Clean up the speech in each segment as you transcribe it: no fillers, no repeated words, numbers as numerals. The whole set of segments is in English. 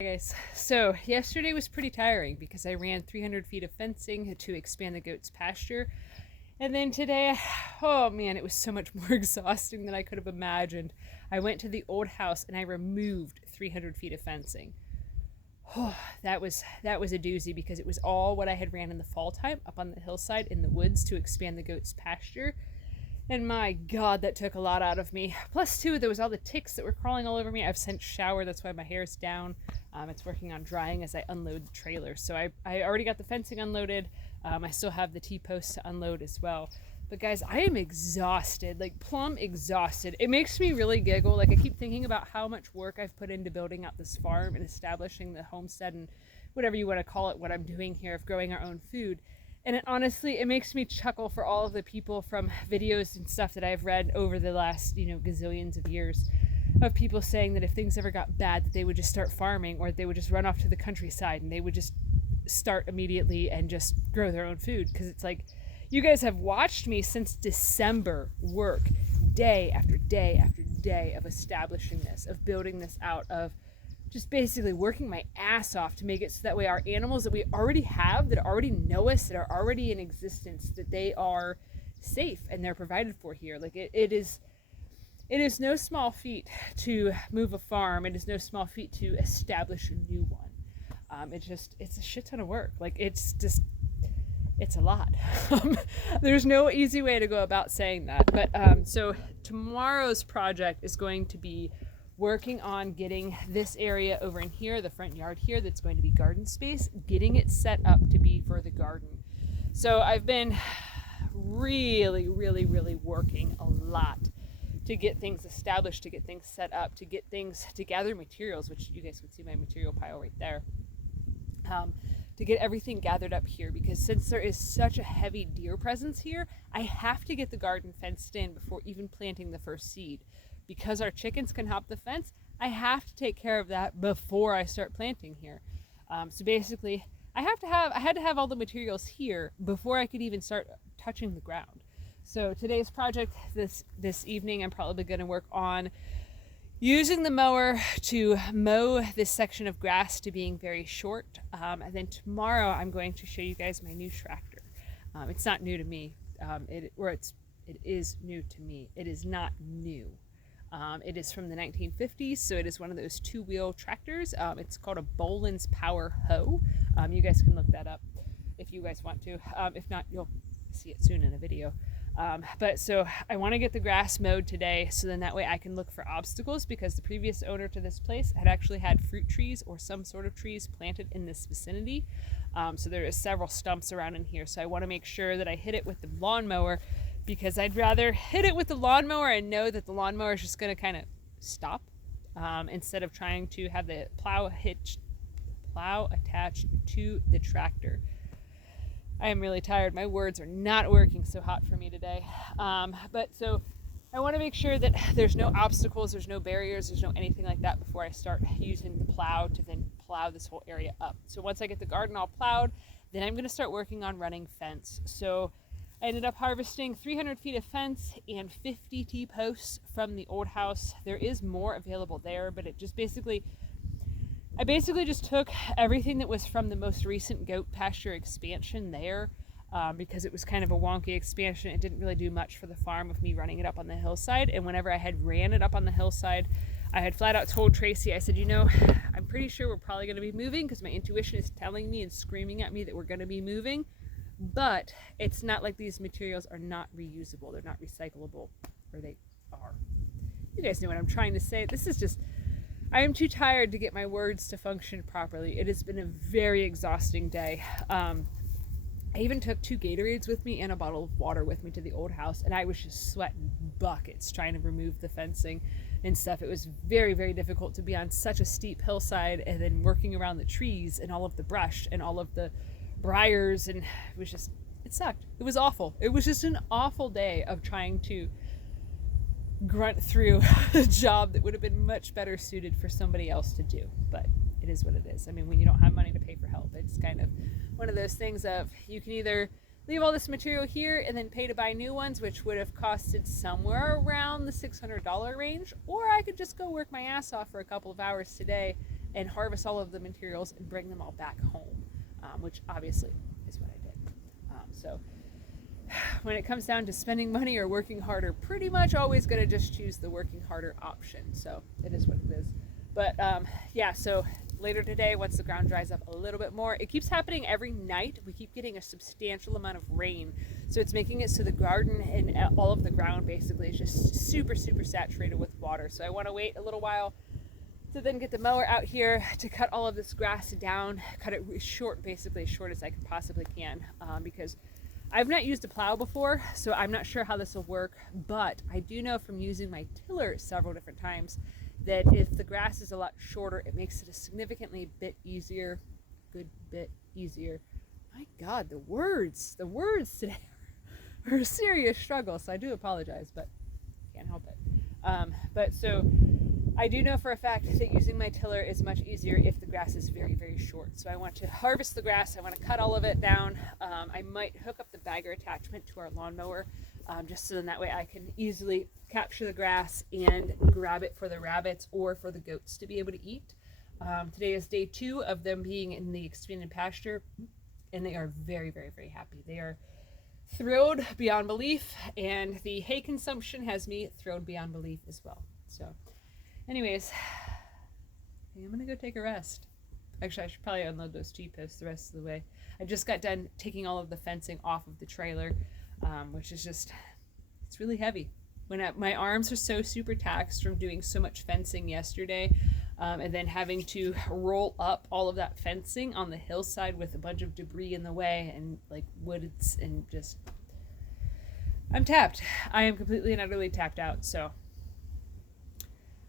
Hey guys, so yesterday was pretty tiring because I ran 300 feet of fencing to expand the goats' pasture. And then today, oh man, it was so much more exhausting than I could have imagined. I went to the old house and I removed 300 feet of fencing. Oh, that was a doozy because it was all what I had ran in the fall time up on the hillside in the woods to expand the goats' pasture. And my God, that took a lot out of me. Plus, too, there was all the ticks that were crawling all over me. I've since showered, that's why my hair's down. It's working on drying as I unload the trailer. So I already got the fencing unloaded. I still have the T-posts to unload as well. But guys, I am exhausted, like plumb exhausted. It makes me really giggle. Like I keep thinking about how much work I've put into building out this farm and establishing the homestead and whatever you want to call it, what I'm doing here of growing our own food. And honestly, it makes me chuckle for all of the people from videos and stuff that I've read over the last, gazillions of years of people saying that if things ever got bad, that they would just start farming or they would just run off to the countryside and they would just start immediately and just grow their own food. Because it's like, you guys have watched me since December work day after day after day of establishing this, of building this out, of just basically working my ass off to make it so that way our animals that we already have, that already know us, that are already in existence, that they are safe and they're provided for here. Like it is no small feat to move a farm. It is no small feat to establish a new one. It's a shit ton of work. Like it's a lot. There's no easy way to go about saying that. But so tomorrow's project is going to be working on getting this area over in here, the front yard here, that's going to be garden space, getting it set up to be for the garden. So I've been really working a lot to get things established, to get things set up, to gather materials, which you guys can see my material pile right there. To get everything gathered up here, because since there is such a heavy deer presence here, I have to get the garden fenced in before even planting the first seed. Because our chickens can hop the fence, I have to take care of that before I start planting here. So basically, I had to have all the materials here before I could even start touching the ground. So today's project, this evening, I'm probably going to work on using the mower to mow this section of grass to being very short. And then tomorrow I'm going to show you guys my new tractor. It's not new to me. It is new to me. It is not new. It is from the 1950s, so it is one of those two-wheel tractors. It's called a Boland's Power Hoe. You guys can look that up if you guys want to. If not, you'll see it soon in a video. But so I want to get the grass mowed today, so then that way I can look for obstacles, because the previous owner to this place had actually had fruit trees or some sort of trees planted in this vicinity. So there is several stumps around in here, so I want to make sure that I hit it with the lawnmower, because I'd rather hit it with the lawnmower and know that the lawnmower is just going to kind of stop, instead of trying to have the plow attached to the tractor. I am really tired. My words are not working so hot for me today. But so I want to make sure that there's no obstacles, there's no barriers, there's no anything like that before I start using the plow to then plow this whole area up. So once I get the garden all plowed, then I'm going to start working on running fence. So I ended up harvesting 300 feet of fence and 50 T-posts from the old house. There is more available there, but I basically just took everything that was from the most recent goat pasture expansion there, because it was kind of a wonky expansion. It didn't really do much for the farm with me running it up on the hillside. And whenever I had ran it up on the hillside, I had flat out told Tracy, I said, I'm pretty sure we're probably going to be moving, because my intuition is telling me and screaming at me that we're going to be moving. But it's not like these materials are not reusable. They're not recyclable, or they are. You guys know what I'm trying to say. I am too tired to get my words to function properly. It has been a very exhausting day. I even took 2 Gatorades with me and a bottle of water with me to the old house, and I was just sweating buckets trying to remove the fencing and stuff. It was very, very difficult to be on such a steep hillside and then working around the trees and all of the brush and all of the briars, and it sucked. It was awful. It was just an awful day of trying to grunt through a job that would have been much better suited for somebody else to do. But it is what it is. I mean, when you don't have money to pay for help, it's kind of one of those things of, you can either leave all this material here and then pay to buy new ones, which would have costed somewhere around the $600 range, or I could just go work my ass off for a couple of hours today and harvest all of the materials and bring them all back home, which obviously is what I did. So when it comes down to spending money or working harder, pretty much always going to just choose the working harder option. So it is what it is. But yeah, so later today, once the ground dries up a little bit more, it keeps happening every night. We keep getting a substantial amount of rain. So it's making it so the garden and all of the ground basically is just super, super saturated with water. So I want to wait a little while to then get the mower out here to cut all of this grass down, cut it short, basically as short as I possibly can, because I've not used a plow before, so I'm not sure how this will work, but I do know from using my tiller several different times that if the grass is a lot shorter, it makes it a significantly good bit easier. My God, the words today are a serious struggle, so I do apologize, but can't help it. But so I do know for a fact that using my tiller is much easier if the grass is very, very short. So I want to harvest the grass. I want to cut all of it down. I might hook up the bagger attachment to our lawnmower, just so then that way I can easily capture the grass and grab it for the rabbits or for the goats to be able to eat. Today is day 2 of them being in the expanded pasture, and they are very, very, very happy. They are thrilled beyond belief, and the hay consumption has me thrilled beyond belief as well. So anyways, I'm gonna go take a rest. Actually, I should probably unload those G-posts the rest of the way. I just got done taking all of the fencing off of the trailer, which is just, it's really heavy. My arms are so super taxed from doing so much fencing yesterday, and then having to roll up all of that fencing on the hillside with a bunch of debris in the way and like woods, and just, I'm tapped. I am completely and utterly tapped out, so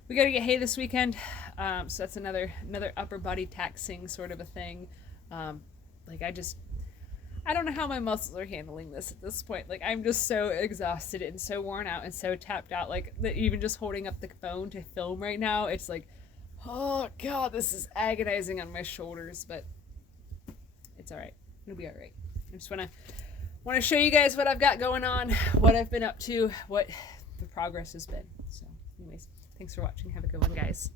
we got to get hay this weekend, so that's another upper body taxing sort of a thing. Like I don't know how my muscles are handling this at this point. Like I'm just so exhausted and so worn out and so tapped out. Like even just holding up the phone to film right now, it's like, oh God, this is agonizing on my shoulders. But it's all right. It'll be all right. I just want to show you guys what I've got going on, what I've been up to, what the progress has been. So, anyways. Thanks for watching. Have a good one, guys.